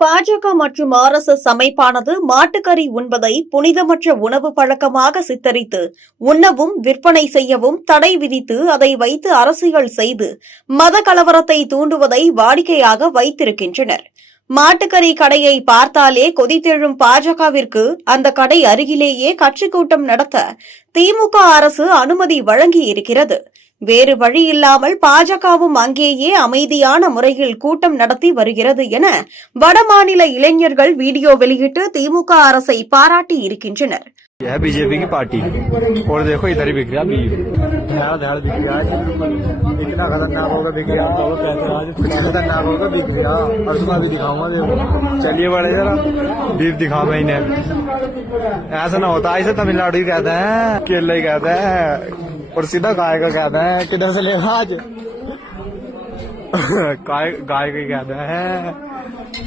பாஜக மற்றும் RSS அமைப்பானது மாட்டுக்கறி உண்பதை புனிதமற்ற உணவு பழக்கமாக சித்தரித்து உண்ணவும் விற்பனை செய்யவும் தடை விதித்து அதை வைத்து அரசியல் செய்து மத கலவரத்தை தூண்டுவதை வாடிக்கையாக வைத்திருக்கின்றனர். மாட்டுக்கறி கடையை பார்த்தாலே கொதித்தெழும் பாஜகவிற்கு அந்த கடை அருகிலேயே கட்சி கூட்டம் நடத்த திமுக அரசு அனுமதி வழங்கியிருக்கிறது. வேறு வழியில்லாமல் பாஜகவும் அங்கேயே அமைதியான முறையில் கூட்டம் நடத்தி வருகிறது என வடமாநில இளைஞர்கள் வீடியோ வெளியிட்டு திமுக அரசை பாராட்டி இருக்கின்றனர். यह बीजेपी की पार्टी और देखो इधर ही बिक रहा बीफ ध्यान बिक रहा है। इतना खतरनाक होगा बिक रहा खतरनाक होगा बिक रहा और तुम्हें भी दिखाऊंगा। देखो चलिए बड़े जरा बीफ दिखाओ मैं इन्हें। ऐसा ना होता ऐसे तमिलनाडु ही कहते हैं केरला ही कहते हैं और सीधा गाय का कहते हैं। किधर से लेगा आज गाय का ही कहते हैं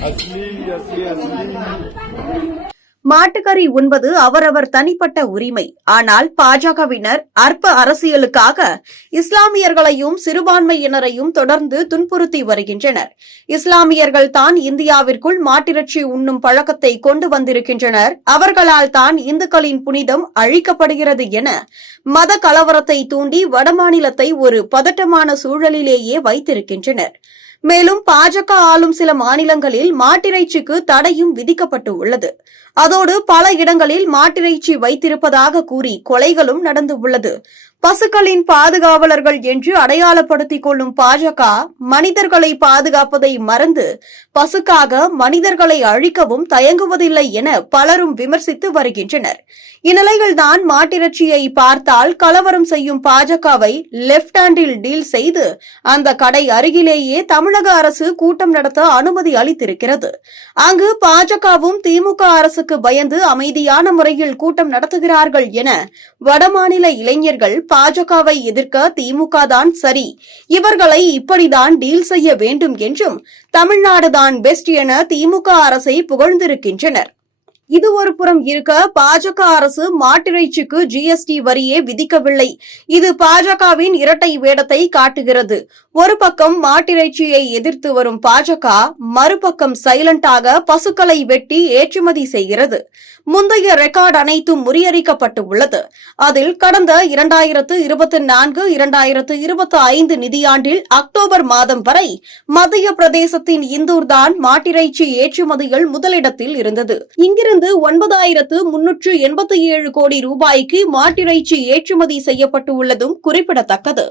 असली असली असली। மாட்டுக்கறி உண்பது அவரவர் தனிப்பட்ட உரிமை. ஆனால் பாஜகவினர் அற்ப அரசியலுக்காக இஸ்லாமியர்களையும் சிறுபான்மையினரையும் தொடர்ந்து துன்புறுத்தி வருகின்றனர். இஸ்லாமியர்கள் தான் இந்தியாவிற்குள் மாட்டிறைச்சி உண்ணும் பழக்கத்தை கொண்டு வந்திருக்கின்றனர். அவர்களால் தான் இந்துக்களின் புனிதம் அழிக்கப்படுகிறது என மத கலவரத்தை தூண்டி வடமாநிலத்தை ஒரு பதட்டமான சூழலிலேயே வைத்திருக்கின்றனர். மேலும் பாஜக ஆளும் சில மாநிலங்களில் மாட்டிறைச்சிக்கு தடையும் விதிக்கப்பட்டு உள்ளது. அதோடு பல இடங்களில் மாட்டிறைச்சி வைத்திருப்பதாக கூறி கொலைகளும் நடந்து உள்ளது. பசுக்களின் பாதுகாவலர்கள் என்று அடையாளப்படுத்திக் கொள்ளும் பாஜக மனிதர்களை பாதுகாப்பதை மறந்து பசுக்காக மனிதர்களை அழிக்கவும் தயங்குவதில்லை என பலரும் விமர்சித்து வருகின்றனர். இந்நிலையில்தான் மாட்டிறைச்சியை பார்த்தால் கலவரம் செய்யும் பாஜகவை லெப்ட் ஹேண்டில் டீல் செய்து அந்த கடை அருகிலேயே தமிழக அரசு கூட்டம் நடத்த அனுமதி அளித்திருக்கிறது. அங்கு பாஜகவும் திமுக அரசுக்கு பயந்து அமைதியான முறையில் கூட்டம் நடத்துகிறார்கள் என வடமாநில இளைஞர்கள் பாஜகவை எதிர்க்க திமுக தான் சரி, இவர்களை இப்படிதான் டீல் செய்ய வேண்டும் என்றும் தமிழ்நாடுதான் பெஸ்ட் என திமுக அரசை புகழ்ந்திருக்கின்றனர். இது ஒரு புறம் இருக்க பாஜக அரசு மாட்டிறைச்சிக்கு GST வரியே விதிக்கவில்லை. இது பாஜகவின் இரட்டை வேடத்தை காட்டுகிறது. ஒரு பக்கம் மாட்டிறைச்சியை எதிர்த்து வரும் பாஜக மறுபக்கம் சைலண்டாக பசுக்களை வெட்டி ஏற்றுமதி செய்கிறது. முந்தைய ரெக்கார்டு அனைத்தும் முறியடிக்கப்பட்டு உள்ளது. அதில் கடந்த 2024-2025 நிதியாண்டில் அக்டோபர் மாதம் வரை மத்திய பிரதேசத்தின் இந்தூர் தான் மாட்டிறைச்சி ஏற்றுமதிகள் முதலிடத்தில் இருந்தது. இங்கிருந்து 9,387 கோடி ரூபாய்க்கு மாட்டிறைச்சி ஏற்றுமதி செய்யப்பட்டு உள்ளதும் குறிப்பிடத்தக்கது.